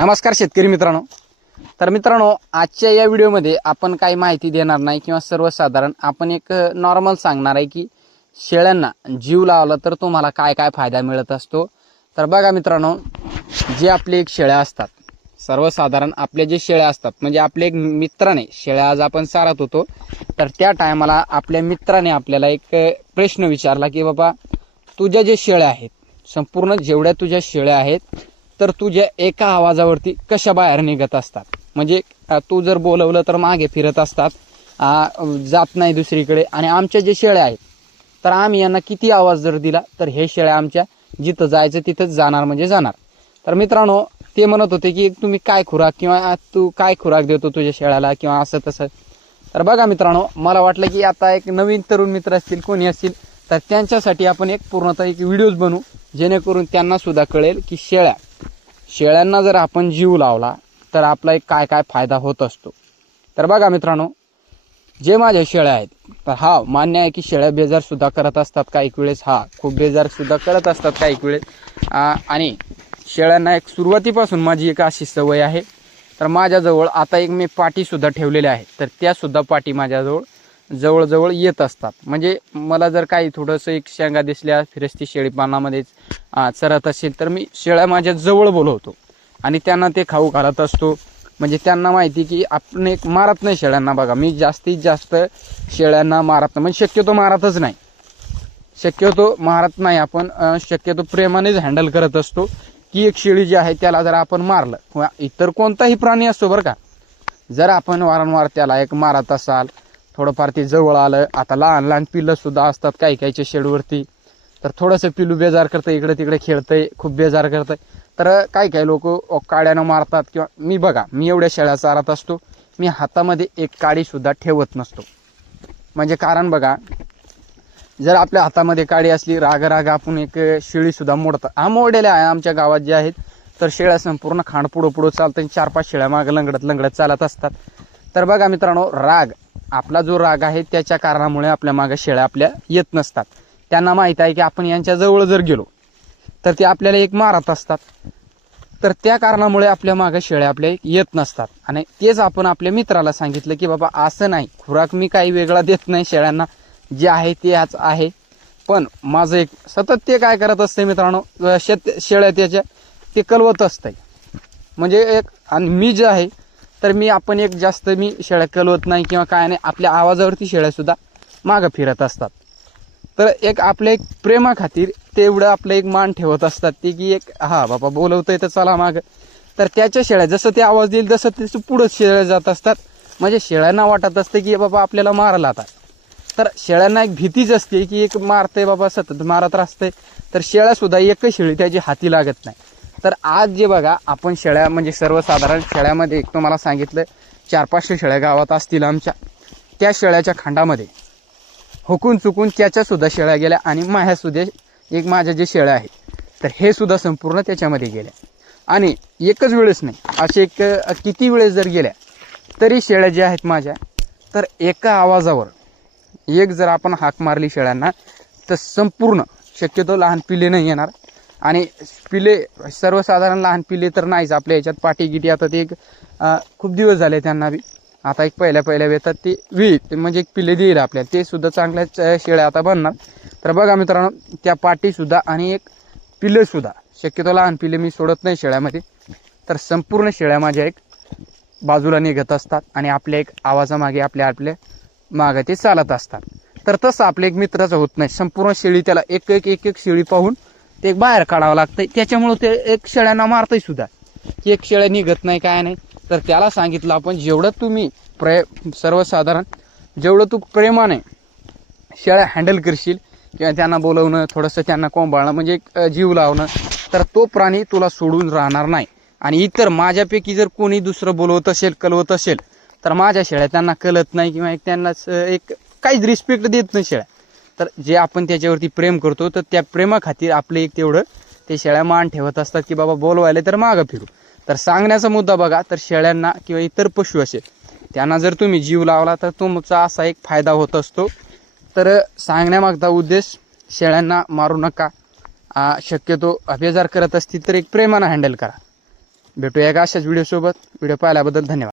नमस्कार शेतकरी मित्रांनो. तर मित्रांनो, आजच्या या व्हिडिओमध्ये आपण काही माहिती देणार नाही किंवा सर्वसाधारण आपण एक नॉर्मल सांगणार आहे की शेळ्यांना जीव लावला तर तुम्हाला काय काय फायदा मिळत असतो. तर बघा मित्रांनो, जे आपले एक शेळ्या असतात, सर्वसाधारण आपले जे शेळ्या असतात म्हणजे आपले एक मित्राने शेळ्या आज आपण चारत होतो, तर त्या टायमाला आपल्या मित्राने आपल्याला एक प्रश्न विचारला की बाबा तुझ्या जे शेळ्या आहेत, संपूर्ण जेवढ्या तुझ्या शेळ्या आहेत, तर तुझ्या एका आवाजावरती कशा बाहेर निघत असतात. म्हणजे तू जर बोलवलं तर मागे फिरत असतात, जात नाही दुसरीकडे. आणि आमच्या जे शेळ्या आहेत तर आम्ही यांना किती आवाज जर दिला तर हे शेळ्या आमच्या जिथं जायचं तिथंच जाणार म्हणजे जाणार. तर मित्रांनो, ते म्हणत होते की तुम्ही काय खुराक किंवा तू काय खुराक देतो तुझ्या शेळ्याला किंवा असं तसं. तर बघा मित्रांनो, मला वाटलं की आता एक नवीन तरुण मित्र असतील, कोणी असतील, तर त्यांच्यासाठी आपण एक पूर्णतः एक व्हिडिओज बनवू, जेणेकरून त्यांना सुद्धा कळेल की शेळ्यांना जर आपण जीव लावला तर आपला एक काय काय फायदा होत असतो. तर बघा मित्रांनो, जे माझ्या शेळ्या आहेत, तर मान्य आहे की शेळ्या बेजार सुद्धा करत असतात काही वेळेस, खूप बेजार सुद्धा करत असतात काही वेळेस. आणि शेळ्यांना एक सुरुवातीपासून माझी एक अशी सवय आहे, तर माझ्याजवळ आता एक मी पाटी सुद्धा ठेवलेल्या आहेत, तर त्या सुद्धा पाटी माझ्याजवळ जवळजवळ येत असतात. म्हणजे मला जर काही थोडंसं एक शेंगा दिसल्या, फिरस्ती शेळी पानामध्ये चरत असेल तर मी शेळ्या माझ्या जवळ बोलवतो आणि त्यांना ते खाऊ घालत असतो. म्हणजे त्यांना माहिती की आपण एक मारत नाही शेळ्यांना. बघा, मी जास्तीत जास्त शेळ्यांना मारत नाही, म्हणजे शक्यतो मारत नाही आपण, शक्यतो प्रेमानेच हँडल करत असतो. की एक शेळी जी आहे त्याला जर आपण मारलं किंवा इतर कोणताही प्राणी असतो बरं का, जर आपण वारंवार त्याला एक मारत असाल, थोडंफार ते जवळ आलं, आता लहान लहान पिल्लं सुद्धा असतात काही काहीच्या शेडवरती, तर थोडंसं पिल्लू बेजार करतं, इकडे तिकडे खेळतंय, खूप बेजार करतंय, तर काही लोक काड्यानं मारतात. किंवा मी एवढ्या शेळ्या चारत असतो, मी हातामध्ये एक काडी सुद्धा ठेवत नसतो. म्हणजे कारण बघा, जर आपल्या हातामध्ये काडी असली, राग आपण एक शेळी सुद्धा मोडलेल्या आहे आमच्या गावात जे आहेत, तर शेळ्या संपूर्ण खांड पुढं चालतं, 4-5 शेळ्या मागं लंगडत चालत असतात. तर बघा मित्रांनो, आपला जो राग आहे त्याच्या कारणामुळे आपल्या मागे शेळ्या आपल्या येत नसतात. त्यांना माहित आहे की आपण यांच्या जवळ जर गेलो तर ते आपल्याला एक मारत असतात, तर त्या कारणामुळे आपल्या मागे शेळ्या आपल्या येत नसतात. आणि तेच आपण आपल्या मित्राला सांगितलं की बाबा असं नाही, खुराक मी काही वेगळा देत नाही शेळ्यांना, जे आहे ते आज आहे. पण माझं एक सतत ते काय करत असते मित्रांनो, शेळ्या त्याच्या ते कलवत असतंय. म्हणजे एक, आणि मी जे आहे तर मी शेळ्या कलवत नाही किंवा काय नाही, आपल्या आवाजावरती शेळ्या सुद्धा मागं फिरत असतात. तर एक आपल्या एक प्रेमाखातीर तेवढं आपलं एक मान ठेवत असतात ते, की एक बाबा बोलवतंय तर चला मागं. तर त्याच्या शेळ्या जसं ते आवाज देईल तसं ते पुढं शेळ्या जात असतात. म्हणजे शेळ्यांना वाटत असते की बाबा आपल्याला मारला आता. तर शेळ्यांना एक भीतीच असते की एक मारतंय बाबा, सतत मारत असते, तर शेळ्या सुद्धा एकही शेळी त्याची हाती लागत नाही. तर आज जे बघा आपण शेळ्या, म्हणजे सर्वसाधारण शेळ्यामध्ये एक तुम्हाला सांगितलं 400-500 शेळ्या गावात असतील आमच्या, त्या शेळ्याच्या खांडामध्ये हुकून चुकून त्याच्या सुद्धा शेळ्या गेल्या आणि माझ्या जे शेळ्या आहेत तर हे सुद्धा संपूर्ण त्याच्यामध्ये गेल्या. आणि एकच वेळेस नाही, असे एक किती वेळेस जर गेल्या तरी शेळ्या ज्या आहेत माझ्या, तर एका आवाजावर एक जर आपण हाक मारली शेळ्यांना तर संपूर्ण, शक्यतो लहान पिल्ले नाही येणार. आणि सर्वसाधारण लहान पिल्ले तर नाहीच आपल्या याच्यात, पाटी आता ते एक खूप दिवस झाले त्यांना बी, आता एक पहिल्या वेतात ते म्हणजे एक पिल्ले देईल आपल्याला, ते सुद्धा चांगल्या शेळ्या आता बनणार. तर बघा मित्रांनो, त्या पाटी सुद्धा आणि एक पिल्ले सुद्धा, शक्यतो लहान पिल्ले मी सोडत नाही शेळ्यामध्ये, तर संपूर्ण शेळ्या माझ्या एक बाजूला निघत असतात आणि आपल्या एक आवाजामागे आपल्या मागे ते चालत असतात. तर तसं आपल्या एक मित्राचं होत नाही, संपूर्ण शेळी त्याला एक शेळी पाहून ते एक बाहेर काढावं लागतंय. त्याच्यामुळे ते एक शेळ्यांना मारतंय सुद्धा, की एक शेळ्या निघत नाही काय नाही. तर त्याला सांगितलं आपण, जेवढं तुम्ही सर्वसाधारण जेवढं तू प्रेमाने शेळ्या हँडल करशील किंवा त्यांना बोलवणं, थोडंसं त्यांना कोंबाळणं, म्हणजे जीव लावणं, तर तो प्राणी तुला सोडून राहणार नाही. आणि इतर माझ्यापैकी जर कोणी दुसरं बोलवत असेल, कलवत असेल, तर माझ्या शेळ्या त्यांना कळत नाही किंवा त्यांनाच एक काहीच रिस्पेक्ट देत नाही शेळ्या. तर जे आपण त्याच्यावरती प्रेम करतो, तर त्या प्रेमाखातीर आपले एक तेवढं ते शेळ्या मान ठेवत असतात की बाबा बोलवायला तर मागं फिरू. तर सांगण्याचा मुद्दा बघा, तर शेळ्यांना किंवा इतर पशु असेल त्यांना जर तुम्ही जीव लावला तर तुमचा असा एक फायदा होत असतो. तर सांगण्यामागचा उद्देश, शेळ्यांना मारू नका, शक्यतो बेजार करत असतील तर एक प्रेमानं हँडल करा. भेटूया एका अशाच व्हिडिओ सोबत. व्हिडिओ पाहिल्याबद्दल धन्यवाद.